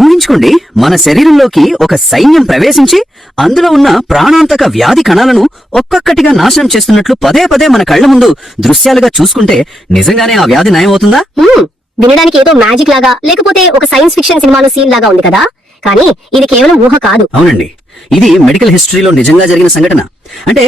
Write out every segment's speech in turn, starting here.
ఊహించుకోండి, మన శరీరంలోకి ఒక సైన్యం ప్రవేశించి అందులో ఉన్న ప్రాణాంతక వ్యాధి కణాలను ఒక్కొక్కటిగా నాశనం చేస్తున్నట్లు పదే పదే మన కళ్ల ముందు దృశ్యాలుగా చూసుకుంటే నిజంగానే ఆ వ్యాధి నయమవుతుందా? వినడానికి ఏదో మ్యాజిక్ లాగా లేకపోతే ఒక సైన్స్ ఫిక్షన్ సినిమాలో సీన్ లాగా ఉంది కదా, కానీ ఇది కేవలం ఊహ కాదు. అవునండి, ఇది మెడికల్ హిస్టరీలో నిజంగా జరిగిన సంఘటన. అంటే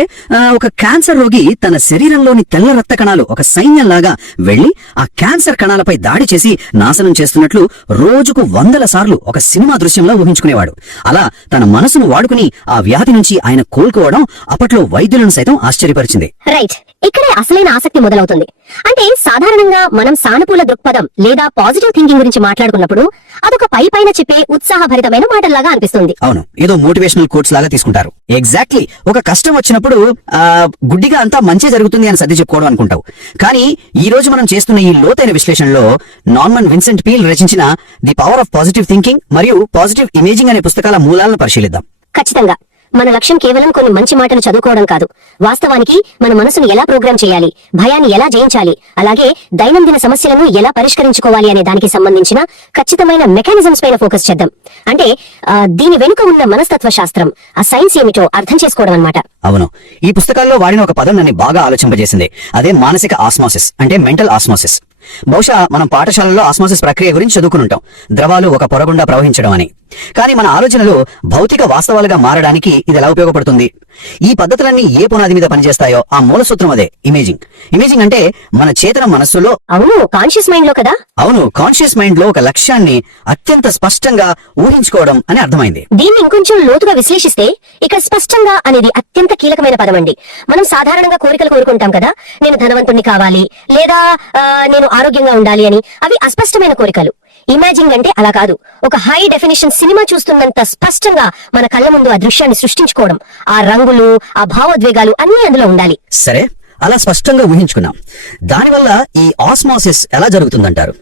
ఒక క్యాన్సర్ రోగి తన శరీరంలోని తెల్ల రక్త కణాలు ఒక సైన్యంలాగా వెళ్లి ఆ క్యాన్సర్ కణాలపై దాడి చేసి నాశనం చేస్తున్నట్లు రోజుకు 100 సార్లు ఒక సినిమా దృశ్యంలో ఊహించుకునేవాడు. అలా తన మనసును వాడుకుని ఆ వ్యాధి నుంచి ఆయన కోలుకోవడం అప్పట్లో వైద్యులను సైతం ఆశ్చర్యపరిచింది. రైట్, ఇక్కడే అసలైన ఆసక్తి మొదలవుతుంది. అంటే సాధారణంగా మనం సానుకూల దృక్పథం లేదా పాజిటివ్ థింకింగ్ గురించి మాట్లాడుకున్నప్పుడు అదొక పైన చెప్పే ఉత్సాహభరితమైన మాటల్లాగా అనిపిస్తుంది. అవును, ఏదో మోటివేషనల్ కోట్స్ లాగా తీసుకుంటారు. ఎగ్జాక్ట్లీ, ఒక కష్టం వచ్చినప్పుడు గుడ్డిగా అంతా మంచి జరుగుతుంది అని సర్ది చెప్పుకోవడం అనుకుంటావు. కానీ ఈ రోజు మనం చేస్తున్న ఈ లోతైన విశ్లేషణలో నార్మన్ విన్సెంట్ పీల్ రచించిన the power of positive thinking మరియు పాజిటివ్ ఇమేజింగ్ అనే పుస్తకాల మూలాలను పరిశీలిద్దాం. ఖచ్చితంగా మన లక్ష్యం కేవలం కొన్ని మంచి మాటలు చదువుకోవడం కాదు, వాస్తవానికి మన మనసును ఎలా ప్రోగ్రామ్ చేయాలి, భయాన్ని ఎలా జయించాలి, అలాగే దైనందిన సమస్యలను ఎలా పరిష్కరించుకోవాలి అనే దానికి సంబంధించిన ఖచ్చితమైన మెకానిజమ్స్ పైన ఫోకస్ చేద్దాం. అంటే దీని వెనుక ఉన్న మనస్తత్వ శాస్త్రం, ఆ సైన్స్ ఏమిటో అర్థం చేసుకోవడం అన్నమాట. అవును, ఈ పుస్తకాల్లో వాడిన ఒక పదం నన్ను బాగా ఆలోచింపజేసింది. అదే మానసిక ఆస్మోసిస్, అంటే మెంటల్ ఆస్మోసిస్. బహుశా మనం పాఠశాలలో ఆస్మోసిస్ ప్రక్రియ గురించి చదువుకునుంటాం, ద్రవాలు ఒక పొర గుండా ప్రవహించడం అని. కానీ మన ఆలోచనలు భౌతిక వాస్తవాలుగా మారడానికి ఇది ఎలా ఉపయోగపడుతుంది? ఈ పద్ధతులన్నీ ఏ పునాది మీద పనిచేస్తాయో ఆ మూల సూత్రం అదే ఇమేజింగ్. ఇమేజింగ్ అంటే మన చేతన మనస్సులో, అవును కాన్షియస్ మైండ్ లో కదా, అవును కాన్షియస్ మైండ్ లో ఒక లక్ష్యాన్ని అత్యంత స్పష్టంగా ఊహించుకోవడం అని అర్థమైంది. దీన్ని ఇంకొంచెం లోతుగా విశ్లేషిస్తే ఇక్కడ స్పష్టంగా అనేది అత్యంత కీలకమైన పదం అండి. మనం సాధారణంగా కోరికలు కోరుకుంటాం కదా, నేను ధనవంతుణ్ణి కావాలి లేదా నేను ఆరోగ్యంగా ఉండాలి అని. అవి అస్పష్టమైన కోరికలు. ఇమాజింగ్ అంటే అలా కాదు, ఒక హై డెఫినేషన్ సినిమా చూస్తున్నంత స్పష్టంగా మన కళ్ళ ముందు ఆ దృశ్యాన్ని సృష్టించుకోవడం, ఆ రంగులు, ఆ భావోద్వేగాలు అన్ని అందులో ఉండాలి. సరే, అలా స్పష్టంగా ఊహించుకున్నాం. దానివల్ల ఈ ఆస్మోసిస్ ఎలా జరుగుతుందంటారు?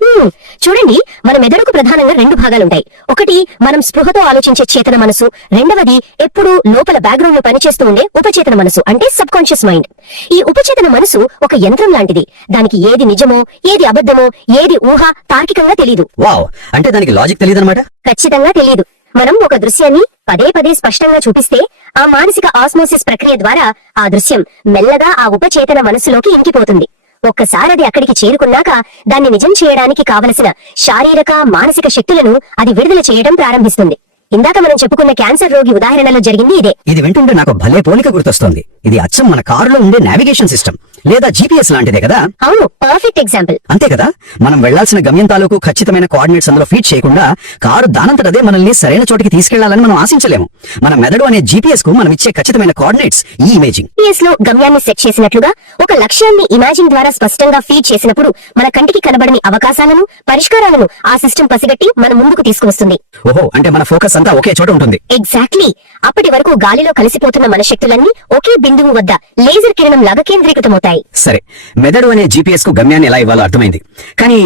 చూడండి, మన మెదడుకు ప్రధానంగా 2 భాగాలుంటాయి. ఒకటి మనం స్పృహతో ఆలోచించే చేతన మనసు, రెండవది ఎప్పుడు లోపల బ్యాక్గ్రౌండ్ లో పనిచేస్తూ ఉండే ఉపచేతన మనసు, అంటే సబ్ కాన్షియస్ మైండ్. ఈ ఉపచేతన మనసు ఒక యంత్రం లాంటిది. దానికి ఏది నిజమో, ఏది అబద్ధమో, ఏది ఊహ తార్కికంగా తెలీదు. వావ్, అంటే దానికి లాజిక్ తెలియదన్నమాట? ఖచ్చితంగా తెలీదు. మనం ఒక దృశ్యాన్ని పదే స్పష్టంగా చూపిస్తే ఆ మానసిక ఆస్మోసిస్ ప్రక్రియ ద్వారా ఆ దృశ్యం మెల్లగా ఆ ఉపచేతన మనసులోకి ఇంకిపోతుంది. ఒక్కసారి అది అక్కడికి చేరుకున్నాక దాన్ని నిజం చేయడానికి కావలసిన శారీరక మానసిక శక్తులను అది విడుదల చేయడం ప్రారంభిస్తుంది. ఇందాక మనం చెప్పుకున్న క్యాన్సర్ రోగి ఉదాహరణలో జరిగింది ఇదే. ఇది వింటుంటే నాకు భలే పోలిక గుర్తొస్తోంది. ఇది అచ్చం మన కారులో ఉండే నావిగేషన్ సిస్టమ్ లేదా జీపీఎస్ లాంటిదే కదా? అవును, పర్ఫెక్ట్ ఎగ్జాంపుల్. అంతే కదా, మనం వెళ్లాల్సిన గమ్యం తాలూకు ఖచ్చితమైన కోఆర్డినేట్స్ అందులో ఫీడ్ చేయకుండా కారు దానంతటదే మనల్ని సరైన చోటికి తీసుకెళ్లాలని మనం ఆశించలేము. మన మెదడు అనే జీపీఎస్ కు మనం ఇచ్చే ఖచ్చితమైన కోఆర్డినేట్స్ ఈ ఇమేజింగ్. జీపీఎస్ లో గమ్యాన్ని సెట్ చేసినట్లుగా ఒక లక్ష్యాన్ని ఇమాజింగ్ ద్వారా స్పష్టంగా ఫీడ్ చేసినప్పుడు మన కంటికి కనబడని అవకాశాలను, పరిష్కారాలను ఆ సిస్టమ్ పసిగట్టి మన ముందుకు తీసుకువస్తుంది. ఓహో, అంటే మన ఫోకస్ అంతా ఒకే చోట ఉంటుంది. ఎగ్జాక్ట్లీ. అప్పటి వరకు గాలిలో కలిసిపోతున్న మన శక్తులన్నీ ఒకే బిందువు వద్ద లేజర్ కిరణం లాగా కేంద్రీకృతమవుతాయి. సరే, మెదడు అనే జీపీఎస్ కు గమ్యాన్ని ఎలా ఇవ్వాలో అర్థమైంది. కానీ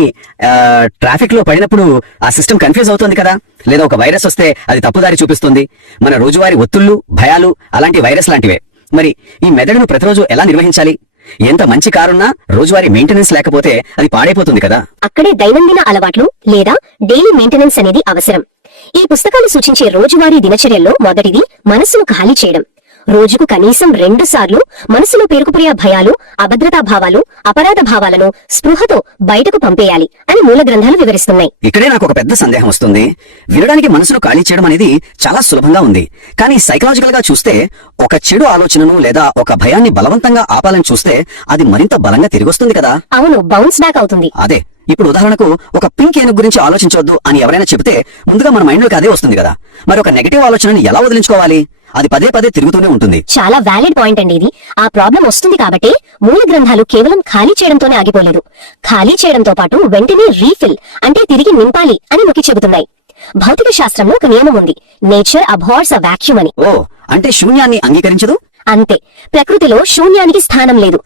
ట్రాఫిక్ లో పడినప్పుడు ఆ సిస్టమ్ కన్ఫ్యూజ్ అవుతుంది కదా, లేదా ఒక వైరస్ వస్తే అది తప్పుదారి చూపిస్తుంది. మన రోజువారీ ఒత్తుళ్లు, భయాలు అలాంటి వైరస్ లాంటివే. మరి ఈ మెదడును ప్రతిరోజు ఎలా నిర్వహించాలి? ఎంత మంచి కారున్నా రోజువారీ మెయింటెనెన్స్ లేకపోతే అది పాడైపోతుంది కదా. అక్కడే దైనందిన అలవాట్లు లేదా డైలీ మెయింటెనెన్స్ అనేది అవసరం. ఈ పుస్తకాలు సూచించే రోజువారీ దినచర్యల్లో మొదటిది మనస్సును ఖాళీ చేయడం. రోజుకు కనీసం 2 సార్లు మనసులో పేరుకుపోయే భయాలు, అభద్రతా భావాలు, అపరాధ భావాలను స్పృహతో బయటకు పంపేయాలి అని మూల గ్రంథాలు వివరిస్తున్నాయి. ఇక్కడే నాకు ఒక పెద్ద సందేహం వస్తుంది. వినడానికి మనసును ఖాళీ చేయడం అనేది చాలా సులభంగా ఉంది. కానీ సైకలాజికల్ గా చూస్తే ఒక చెడు ఆలోచనను లేదా ఒక భయాన్ని బలవంతంగా ఆపాలని చూస్తే అది మరింత బలంగా తిరిగొస్తుంది కదా. అవును, బౌన్స్ బ్యాక్ అవుతుంది. అదే, ఇప్పుడు ఉదాహరణకు ఒక పింక్ ఏనుగు గురించి ఆలోచించవద్దు అని ఎవరైనా చెబితే ముందుగా మన మైండ్ లోకి అదే వస్తుంది కదా. మరి ఒక నెగటివ్ ఆలోచనని ఎలా వదిలించుకోవాలి? అది పదే తిరుగుతూనే ఉంటుంది. చాలా వ్యాలిడ్ పాయింట్ అండి ఇది. ఆ ప్రాబ్లం వస్తుంది కాబట్టి మూల గ్రంథాలు కేవలం ఖాళీ చేయడంతోనే ఆగిపోలేదు. ఖాళీ చేయడంతో పాటు వెంటనే రీఫిల్, అంటే తిరిగి నింపాలి అని నొక్కి చెబుతున్నాయి. భౌతిక శాస్త్రంలో ఒక నియమం ఉంది, నేచర్ అబార్స్ అ వాక్యూమ్ అని. ఓ, అంటే శూన్యాన్ని అంగీకరించదు. అంతే, ప్రకృతిలో శూన్యానికి స్థానం లేదు.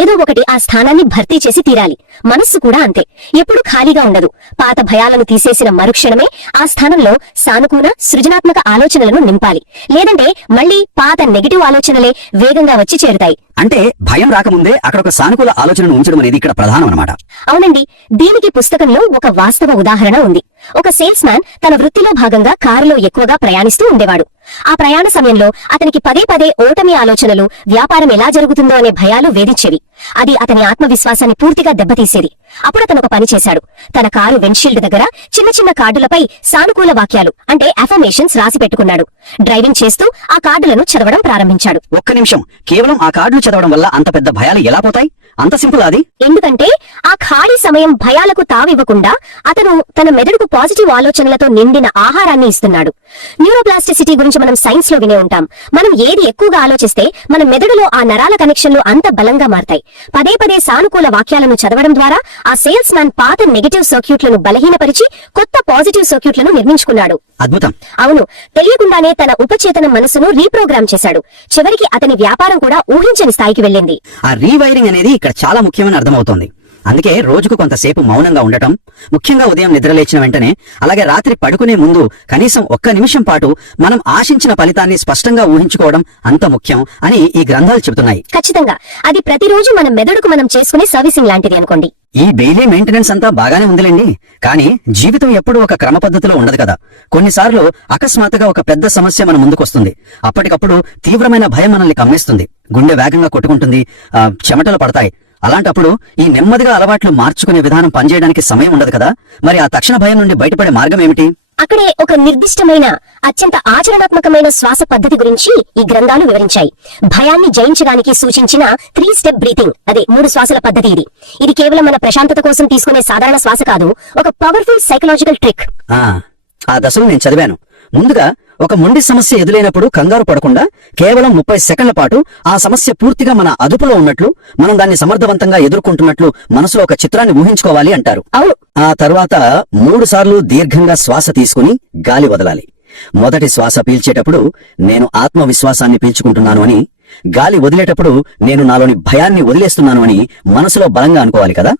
ఏదో ఒకటి ఆ స్థానాన్ని భర్తీ చేసి తీరాలి. మనస్సు కూడా అంతే, ఎప్పుడు ఖాళీగా ఉండదు. పాత భయాలను తీసేసిన మరుక్షణమే ఆ స్థానంలో సానుకూల సృజనాత్మక ఆలోచనలను నింపాలి. లేదంటే మళ్లీ పాత నెగటివ్ ఆలోచనలే వేగంగా వచ్చి చేరుతాయి. అంటే భయం రాకముందే అక్కడ ఒక సానుకూల ఆలోచనను ఉంచడం అనేది ఇక్కడ ప్రధానం అన్నమాట. అవునండి, దీనికి పుస్తకంలో ఒక వాస్తవ ఉదాహరణ ఉంది. ఒక సేల్స్ మ్యాన్ తన వృత్తిలో భాగంగా కారులో ఎక్కువగా ప్రయాణిస్తూ ఉండేవాడు. ఆ ప్రయాణ సమయంలో అతనికి పదే పదే ఓటమి ఆలోచనలు, వ్యాపారం ఎలా జరుగుతుందో అనే భయాలు వేధించేవి. అది అతని ఆత్మవిశ్వాసాన్ని పూర్తిగా దెబ్బతీసేది. అప్పుడు అతను ఒక పని చేశాడు. తన కారు విండ్షీల్డ్ దగ్గర చిన్న చిన్న కార్డులపై సానుకూల వాక్యాలు అంటే అఫర్మేషన్స్ రాసి పెట్టుకున్నాడు. డ్రైవింగ్ చేస్తూ ఆ కార్డులను చదవడం ప్రారంభించాడు. ఒక్క నిమిషం, కేవలం ఆ కార్డులు చదవడం వల్ల అంత పెద్ద భయాలు ఎలా పోతాయి? అంత సింపుల్ అది? ఎందుకంటే ఆ ఖాళీ సమయం భయాలకు తావివ్వకుండా అతను తన మెదడుకు పాజిటివ్ ఆలోచనలతో నిండిన ఆహారాన్ని ఇస్తున్నాడు. న్యూరోప్లాస్టిసిటీ గురించి మనం సైన్స్ లో వినే ఉంటాం. మనం ఏది ఎక్కువగా ఆలోచిస్తే మన మెదడులో ఆ నరాల కనెక్షన్లు అంత బలంగా మారతాయి. పదే పదే సానుకూల వాక్యాలను చదవడం ద్వారా ఆ సేల్స్ మ్యాన్ పాత నెగటివ్ సర్క్యూట్లను బలహీనపరిచి కొత్త పాజిటివ్ సర్క్యూట్లను నిర్మించుకున్నాడు. అద్భుతం. అవును, తెలియకుండానే తన ఉపచేతన మనసును రీప్రోగ్రామ్ చేశాడు. చివరికి అతని వ్యాపారం కూడా ఊహించని స్థాయికి వెళ్ళింది. ఆ రీవైరింగ్ అనేది ఇక్కడ చాలా ముఖ్యమని అర్థమవుతోంది. అందుకే రోజుకు కొంతసేపు మౌనంగా ఉండటం, ముఖ్యంగా ఉదయం నిద్రలేచిన వెంటనే, అలాగే రాత్రి పడుకునే ముందు కనీసం ఒక్క నిమిషం పాటు మనం ఆశించిన ఫలితాన్ని స్పష్టంగా ఊహించుకోవడం అంత ముఖ్యం అని ఈ గ్రంథాలు చెబుతున్నాయి. ఖచ్చితంగా అది ప్రతిరోజు మన మెదడుకు మనం చేసుకునే సర్వీసింగ్ లాంటిది అనుకోండి. ఈ డైలీ మెయింటెనెన్స్ అంతా బాగానే ఉందిలేండి, కానీ జీవితం ఎప్పుడూ ఒక క్రమ పద్ధతిలో ఉండదు కదా. కొన్నిసార్లు అకస్మాత్తుగా ఒక పెద్ద సమస్య మన ముందుకొస్తుంది. అప్పటికప్పుడు తీవ్రమైన భయం మనల్ని కమ్మేస్తుంది. గుండె వేగంగా కొట్టుకుంటుంది, చెమటలు పడతాయి. అలాంటప్పుడు ఈ నెమ్మదిగా అలవాట్లు మార్చుకునే విధానం పనిచేయడానికి సమయం ఉండదు కదా. మరి ఆ తక్షణ భయం నుండి బయటపడే మార్గం ఏమిటి? అక్కడే ఒక నిర్దిష్టమైన అత్యంత ఆచరణాత్మకమైన శ్వాస పద్ధతి గురించి ఈ గ్రంథాలు వివరించాయి. భయాన్ని జయించడానికి సూచించిన 3 స్టెప్ బ్రీతింగ్, అదే 3 శ్వాసల పద్ధతి ఇది. ఇది కేవలం మన ప్రశాంతత కోసం తీసుకునే సాధారణ శ్వాస కాదు, ఒక పవర్ఫుల్ సైకలాజికల్ ట్రిక్. ఆ దశను నేను చదివాను. ముందుగా ఒక మొండి సమస్య ఎదురైనప్పుడు కంగారు పడకుండా కేవలం 30 సెకండ్ల పాటు ఆ సమస్య పూర్తిగా మన అదుపులో ఉన్నట్లు, మనం దాన్ని సమర్థవంతంగా ఎదుర్కొంటున్నట్లు మనసులో ఒక చిత్రాన్ని ఊహించుకోవాలి అంటారు. ఆ తర్వాత 3 సార్లు దీర్ఘంగా శ్వాస తీసుకుని గాలి వదలాలి. మొదటి శ్వాస పీల్చేటప్పుడు నేను ఆత్మవిశ్వాసాన్ని పీల్చుకుంటున్నాను అని, గాలి వదిలేటప్పుడు నేను నాలోని భయాన్ని వదిలేస్తున్నాను అని మనసులో బలంగా అనుకోవాలి కదా.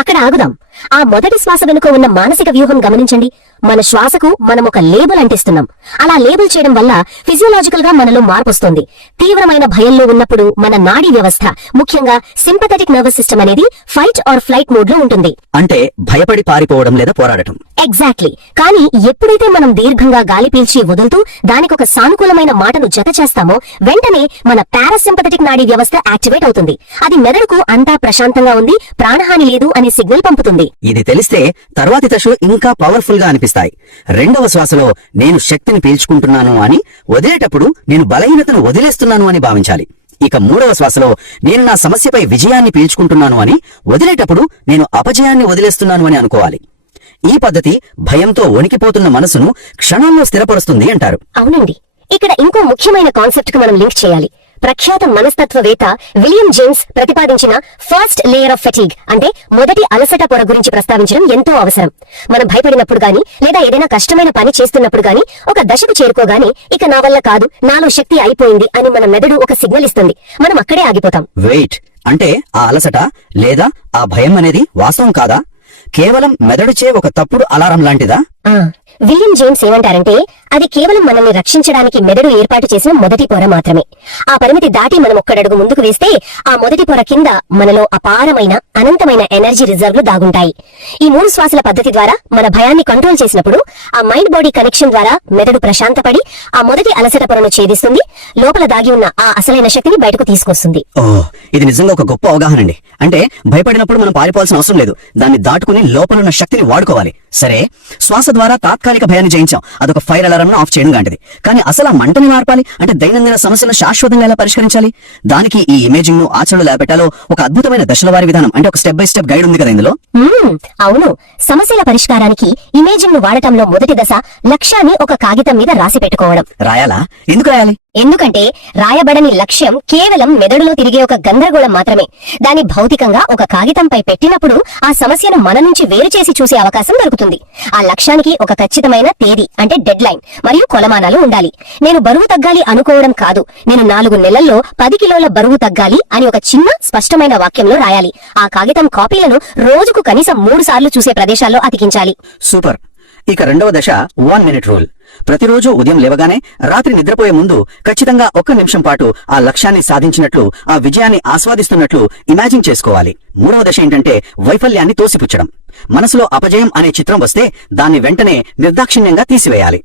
అక్కడ ఆగుదాం. ఆ మొదటి శ్వాస వెనుక ఉన్న మానసిక వ్యూహం గమనించండి. మన శ్వాసకు మనం ఒక లేబుల్ అంటిస్తున్నాం. అలా లేబుల్ చేయడం వల్ల ఫిజియోలాజికల్ గా మనలో మార్పు వస్తుంది. తీవ్రమైన భయంలో ఉన్నప్పుడు మన నాడీ వ్యవస్థ, ముఖ్యంగా సింపథెటిక్ నర్వస్ సిస్టమ్ అనేది ఫైట్ ఆర్ ఫ్లైట్ మోడ్ లో ఉంటుంది. అంటే భయపడి పారిపోవడం లేదా పోరాడటం. ఎగ్జాక్ట్లీ. కానీ ఎప్పుడైతే మనం దీర్ఘంగా గాలి పీల్చి వదులుతూ దానికి ఒక సానుకూలమైన మాటను జత చేస్తామో, వెంటనే మన పారాసింపథెటిక్ నాడీ వ్యవస్థ యాక్టివేట్ అవుతుంది. అది మెదడుకు అంతా ప్రశాంతంగా ఉంది, ప్రాణహాని లేదు అనే సిగ్నల్ పంపుతుంది. ఇది తెలిస్తే తర్వాతి దశలు ఇంకా పవర్ఫుల్ గా అనిపిస్తాయి. రెండవ శ్వాసలో నేను శక్తిని పీల్చుకుంటున్నాను అని, వదిలేటప్పుడు నేను బలహీనతను వదిలేస్తున్నాను అని భావించాలి. ఇక మూడవ శ్వాసలో నేను నా సమస్యపై విజయాన్ని పీల్చుకుంటున్నాను అని, వదిలేటప్పుడు నేను అపజయాన్ని వదిలేస్తున్నాను అని అనుకోవాలి. ఈ పద్ధతి భయంతో వణికిపోతున్న మనసును క్షణంలో స్థిరపరుస్తుంది అంటారు. అవునండి. ఇక్కడ ఇంకో ముఖ్యమైన కాన్సెప్ట్ కు మనం లింక్ చేయాలి. ప్రఖ్యాత మనస్తత్వవేత్త విలియం జేమ్స్ ప్రతిపాదించిన ఫస్ట్ లేయర్ ఆఫ్ ఫెటిగ్, అంటే మొదటి అలసట పొర గురించి ప్రస్తావించడం ఎంతో అవసరం. మనం భయపడినప్పుడు గాని, లేదా ఏదైనా కష్టమైన పని చేస్తున్నప్పుడు గాని, ఒక దశకు చేరుకోగాని ఇక నా వల్ల కాదు, నాలో శక్తి అయిపోయింది అని మన మెదడు ఒక సిగ్నల్ ఇస్తుంది. మనం అక్కడే ఆగిపోతాం. వెయిట్, అంటే ఆ అలసట లేదా ఆ భయం అనేది వాస్తవం కాదా? కేవలం మెదడుచే ఒక తప్పుడు అలారం లాంటిదా? విలియం జేమ్స్ ఏమంటారంటే, అది కేవలం మనల్ని రక్షించడానికి మెదడు ఏర్పాటు చేసిన మొదటి పొర మాత్రమే. ఆ పరిమితి దాటి మనం ఒక్కడడుగు ముందుకు వేస్తే ఆ మొదటి పొర కింద మనలో అపారమైన అనంతమైన ఎనర్జీ రిజర్వ్లు దాగుంటాయి. ఈ 3 శ్వాసల పద్ధతి ద్వారా మన భయాన్ని కంట్రోల్ చేసినప్పుడు ఆ మైండ్ బాడీ కనెక్షన్ ద్వారా మెదడు ప్రశాంతపడి ఆ మొదటి అలసట పొరను ఛేదిస్తుంది, లోపల దాగి ఉన్న ఆ అసలైన శక్తిని బయటకు తీసుకొస్తుంది. ఇది నిజంగా ఒక గొప్ప అవగాహన అండి. అంటే భయపడినప్పుడు మనం పారిపోవాల్సిన అవసరం లేదు, దాన్ని దాటుకుని లోపలున్న శక్తిని వాడుకోవాలి. సరే, శ్వాస ద్వారా తాత్కాలిక భయాన్ని జయించాం, అదొక ఫైర్ అలారం ఆఫ్ చేయడం లాంటిది. కానీ అసలు ఆ మంటని మార్పాలి అంటే, దైనందిన సమస్యలను శాశ్వతంగా ఎలా పరిష్కరించాలి? దానికి ఈ ఇమేజింగ్ ను ఆచరణలో పెట్టాలో ఒక అద్భుతమైన దశలవారీ విధానం, అంటే ఒక స్టెప్ బై స్టెప్ గైడ్ ఉంది కదా ఇందులో. అవును. సమస్యల పరిష్కారానికి ఇమేజింగ్ ను వాడటంలో మొదటి దశ లక్ష్యాన్ని ఒక కాగితం మీద రాసి పెట్టుకోవడం. రాయాలా? ఎందుకు రాయాలి? ఎందుకంటే రాయబడని లక్ష్యం కేవలం మెదడులో తిరిగే ఒక గందరగోళం మాత్రమే. దాన్ని భౌతికంగా ఒక కాగితంపై పెట్టినప్పుడు ఆ సమస్యను మన నుంచి వేరు చేసి చూసే అవకాశం దొరుకుతుంది. ఆ లక్ష్యానికి ఒక ఖచ్చితమైన తేదీ, అంటే డెడ్ లైన్ మరియు కొలమానాలు ఉండాలి. నేను బరువు తగ్గాలి అనుకోవడం కాదు, నేను 4 నెలల్లో 10 కిలోల బరువు తగ్గాలి అని ఒక చిన్న స్పష్టమైన వాక్యంలో రాయాలి. ఆ కాగితం కాపీలను రోజుకు కనీసం 3 సార్లు చూసే ప్రదేశాల్లో అతికించాలి. సూపర్. ఇక రెండవ దశ 1 మినిట్ రూల్. ప్రతిరోజు ఉదయం లేవగానే రాత్రి నిద్రపోయే ముందు ఖచ్చితంగా 1 నిమిషం పాటు ఆ లక్ష్యాన్ని సాధించినట్లు, ఆ విజయాన్ని ఆస్వాదిస్తున్నట్లు ఇమాజిన్ చేసుకోవాలి. 3వ దశ ఏంటంటే వైఫల్యాన్ని తోసిపుచ్చడం. మనసులో అపజయం అనే చిత్రం వస్తే దాన్ని వెంటనే నిర్దాక్షిణ్యంగా తీసివేయాలి.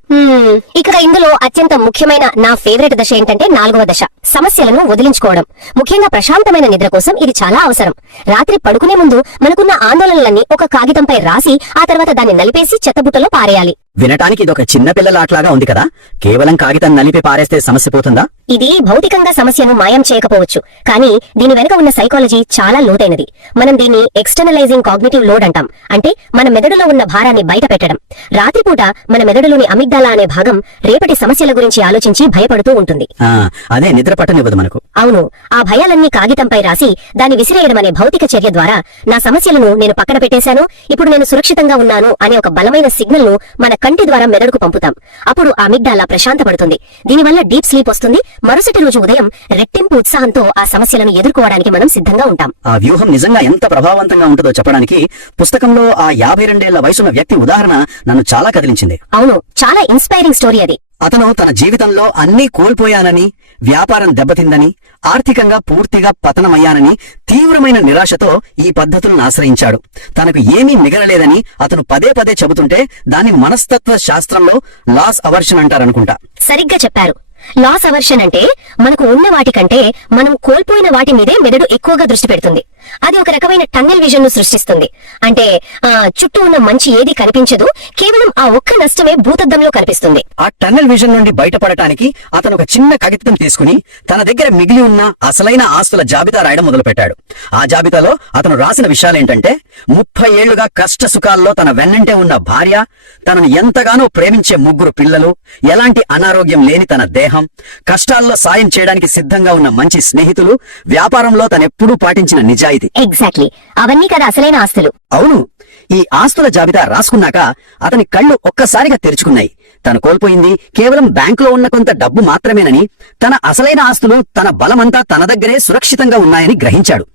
ఇక ఇందులో అత్యంత ముఖ్యమైన నా ఫేవరెట్ దశ ఏంటంటే 4వ దశ, సమస్యలను వదిలించుకోవడం. ముఖ్యంగా ప్రశాంతమైన నిద్ర కోసం ఇది చాలా అవసరం. రాత్రి పడుకునే ముందు మనకున్న ఆందోళనలన్నీ ఒక కాగితంపై రాసి ఆ తర్వాత దాన్ని నలిపేసి చెత్తబుట్టలో పారేయాలి. వినటానికి ఇదొక చిన్న పిల్లలాట్లాగా ఉంది కదా. కేవలం కాగితం నలిపి పారేస్తే సమస్య పోతుందా? ఇది భౌతికంగా సమస్యను మాయం చేయకపోవచ్చు, కానీ దీని వెనుక ఉన్న సైకాలజీ చాలా లోతైనది. మనం దీన్ని ఎక్స్టర్నలైజింగ్ కాగ్నిటివ్ లోడ్ అంటాం. అంటే మన మెదడులో ఉన్న భారాన్ని బయట పెట్టడం. రాత్రిపూట మన మెదడులోని అమిగ్డాలా అనే భాగం రేపటి సమస్యల గురించి ఆలోచించి భయపడుతూ ఉంటుంది. అదే నిద్ర పట్టనివ్వదు మనకు. అవును, ఆ భయాలన్నీ కాగితంపై రాసి దాన్ని విసిరేయడం అనే భౌతిక చర్య ద్వారా నా సమస్యలను నేను పక్కన పెట్టేశాను, ఇప్పుడు నేను సురక్షితంగా ఉన్నాను అనే ఒక బలమైన సిగ్నల్ ను మన కంటి ద్వారా మెదడుకు పంపుతాం. అప్పుడు ఆ అమిగ్డాలా ప్రశాంతపడుతుంది. దీనివల్ల డీప్ స్లీప్ వస్తుంది. మరుసటి రోజు ఉదయం రెట్టింపు ఉత్సాహంతో ఆ సమస్యలను ఎదుర్కోవడానికి మనం సిద్ధంగా ఉంటాం. ఆ వ్యూహం నిజంగా ఎంత ప్రభావవంతంగా ఉంటుందో చెప్పడానికి పుస్తకంలో ఆ 52 ఏళ్ల వయసున్న వ్యక్తి ఉదాహరణ నన్ను చాలా కదిలించింది. అవును, చాలా ఇన్స్పైరింగ్ స్టోరీ అది. అతను తన జీవితంలో అన్నీ కోల్పోయానని, వ్యాపారం దెబ్బతిందని, ఆర్థికంగా పూర్తిగా పతనమయ్యానని తీవ్రమైన నిరాశతో ఈ పద్ధతులను ఆశ్రయించాడు. తనకు ఏమీ మిగలలేదని అతను పదే పదే చెబుతుంటే దాన్ని మనస్తత్వ శాస్త్రంలో లాస్ అవర్షన్ అంటారనుకుంటా. సరిగ్గా చెప్పారు. లాస్ అవర్షన్ అంటే మనకు ఉన్న వాటి కంటే మనం కోల్పోయిన వాటి మీదే మెదడు ఎక్కువగా దృష్టి పెడుతుంది. అది ఒక రకమైన టన్నెల్ విజన్ ను సృష్టిస్తుంది. అంటే చుట్టూ ఉన్న మంచి ఏది కనిపించదు, కేవలం ఆ ఒక్క నష్టమే భూతద్దంలో కనిపిస్తుంది. ఆ టన్నెల్ విజన్ నుండి బయటపడటానికి అతను ఒక చిన్న కాగితం తీసుకుని తన దగ్గర మిగిలి ఉన్న అసలైన ఆస్తుల జాబితా రాయడం మొదలుపెట్టాడు. ఆ జాబితాలో అతను రాసిన విషయాలేంటంటే 30 ఏళ్లుగా కష్ట సుఖాల్లో తన వెన్నంటే ఉన్న భార్య, తనను ఎంతగానో ప్రేమించే 3 పిల్లలు, ఎలాంటి అనారోగ్యం లేని తన దేహం, కష్టాల్లో సాయం చేయడానికి సిద్ధంగా ఉన్న మంచి స్నేహితులు, వ్యాపారంలో తనెప్పుడూ పాటించిన నిజాయితీ. ఎగ్జాక్ట్లీ, అవన్నీ కదా అసలైన ఆస్తులు. అవును, ఈ ఆస్తుల జాబితా రాసుకున్నాక అతని కళ్ళు ఒక్కసారిగా తెరుచుకున్నాయి. తను కోల్పోయింది కేవలం బ్యాంకులో ఉన్న కొంత డబ్బు మాత్రమేనని, తన అసలైన ఆస్తులు, తన బలమంతా తన దగ్గరే సురక్షితంగా ఉన్నాయని గ్రహించాడు.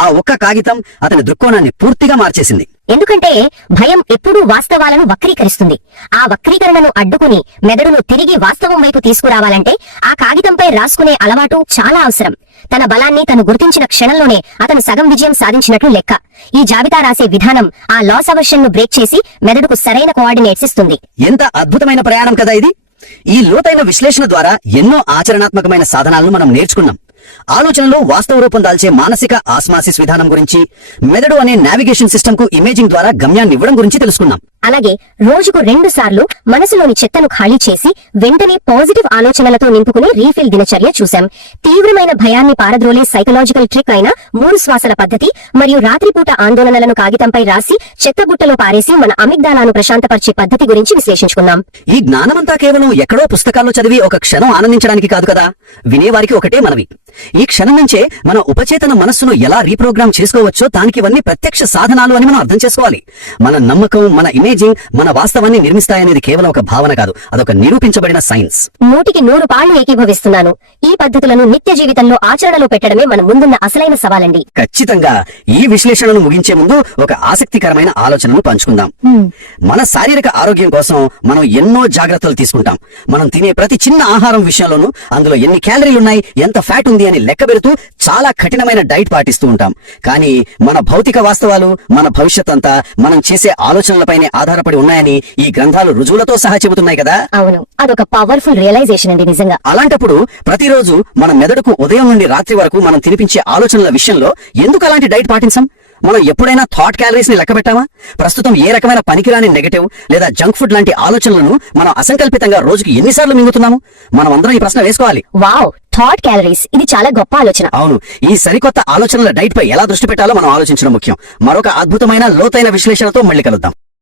ఆ ఒక్క కాగితం అతని దృక్కోణాన్ని పూర్తిగా మార్చేసింది. ఎందుకంటే భయం ఎప్పుడూ వాస్తవాలను వక్రీకరిస్తుంది. ఆ వక్రీకరణను అడ్డుకుని మెదడును తిరిగి వాస్తవం వైపు తీసుకురావాలంటే ఆ కాగితంపై రాసుకునే అలవాటు చాలా అవసరం. తన బలాన్ని తను గుర్తించిన క్షణంలోనే అతను సగం విజయం సాధించినట్లు లెక్క. ఈ జాబితా రాసే విధానం ఆ లాస్ అవర్షన్ ను బ్రేక్ చేసి మెదడుకు సరైన కోఆర్డినేట్స్ ఇస్తుంది. ఎంత అద్భుతమైన ప్రయాణం కదా ఇది. ఈ లోతైన విశ్లేషణ ద్వారా ఎన్నో ఆచరణాత్మకమైన సాధనాలను మనం నేర్చుకున్నాం. ఆలోచనలో వాస్తవ రూపం దాల్చే మానసిక ఆస్మాసిస్ విధానం గురించి, మెదడు అనే నావిగేషన్ సిస్టమ్ కు ఇమేజింగ్ ద్వారా గమ్యాన్ని ఇవ్వడం గురించి తెలుసుకున్నాం. అలాగే రోజుకు 2 సార్లు మనసులోని చెత్తను ఖాళీ చేసి వెంటనే పాజిటివ్ ఆలోచనలతో నింపుకునే రీఫిల్ దినచర్య చూశాం. తీవ్రమైన భయాన్ని పారద్రోలే సైకలాజికల్ ట్రిక్ అయిన 3 శ్వాసల పద్ధతి మరియు రాత్రిపూట ఆందోళనలను కాగితంపై రాసి చెత్తబుట్టలో పారేసి మన అమిగ్డాలాను ప్రశాంతపరిచే పద్ధతి గురించి విశ్లేషించుకున్నాం. ఈ జ్ఞానమంతా కేవలం ఎక్కడో పుస్తకాల్లో చదివి ఒక క్షణం ఆనందించడానికి కాదు కదా. వినేవారికి ఒకటే మనవి, ఈ క్షణం నుంచే మన ఉపచేతన మనస్సును ఎలా రీప్రోగ్రామ్ చేసుకోవచ్చో దానికి ఇవన్నీ ప్రత్యక్ష సాధనాలు అని మనం అర్థం చేసుకోవాలి. మన నమ్మకం, మన ఇమేజింగ్ మన వాస్తవాన్ని నిర్మిస్తాయనేది కేవలం ఒక భావన కాదు, అదొక నిరూపించబడిన సైన్స్. 100 పాళ్ళు ఏకీభవిస్తున్నాను. ఈ పద్ధతులను నిత్య జీవితంలో ఆచరణలో పెట్టడమే మన ముందున్న అసలైన సవాలండి. ఖచ్చితంగా. ఈ విశ్లేషణను ముగించే ముందు ఒక ఆసక్తికరమైన ఆలోచనను పంచుకుందాం. మన శారీరక ఆరోగ్యం కోసం మనం ఎన్నో జాగ్రత్తలు తీసుకుంటాం. మనం తినే ప్రతి చిన్న ఆహారం విషయంలోనూ అందులో ఎన్ని క్యాలరీలున్నాయి, ఎంత ఫ్యాట్ ఉంది అని లెక్క పెడుతూ చాలా కఠినమైన డైట్ పాటిస్తూ ఉంటాం. కానీ మన భౌతిక వాస్తవాలు, మన భవిష్యత్ అంతా మనం చేసే ఆలోచనలపైనే ఆధారపడి ఉన్నాయని ఈ గ్రంథాలు రుజువులతో సహా చెబుతున్నాయి కదా. అవును, అదొక పవర్ఫుల్ రియలైజేషన్ అండి నిజంగా. అలాంటప్పుడు ప్రతిరోజు మన మెదడుకు ఉదయం నుండి రాత్రి వరకు మనం తినిపించే ఆలోచనల విషయంలో ఎందుకు అలాంటి డైట్ పాటించాం? మనం ఎప్పుడైనా థాట్ క్యాలరీస్ ని లెక్క పెట్టామా? ప్రస్తుతం ఏ రకమైన పనికిరాని నెగటివ్ లేదా జంక్ ఫుడ్ లాంటి ఆలోచనలను మనం అసంకల్పితంగా రోజుకి ఎన్నిసార్లు మింగుతున్నాము? మనం అందరం ఈ ప్రశ్న వేసుకోవాలి. వావ్, థాట్ క్యాలరీస్, ఇది చాలా గొప్ప ఆలోచన. అవును, ఈ సరికొత్త ఆలోచనల డైట్ పై ఎలా దృష్టి పెట్టాలో మనం ఆలోచించడం ముఖ్యం. మరొక అద్భుతమైన లోతైన విశ్లేషణతో మళ్ళీ కలుద్దాం.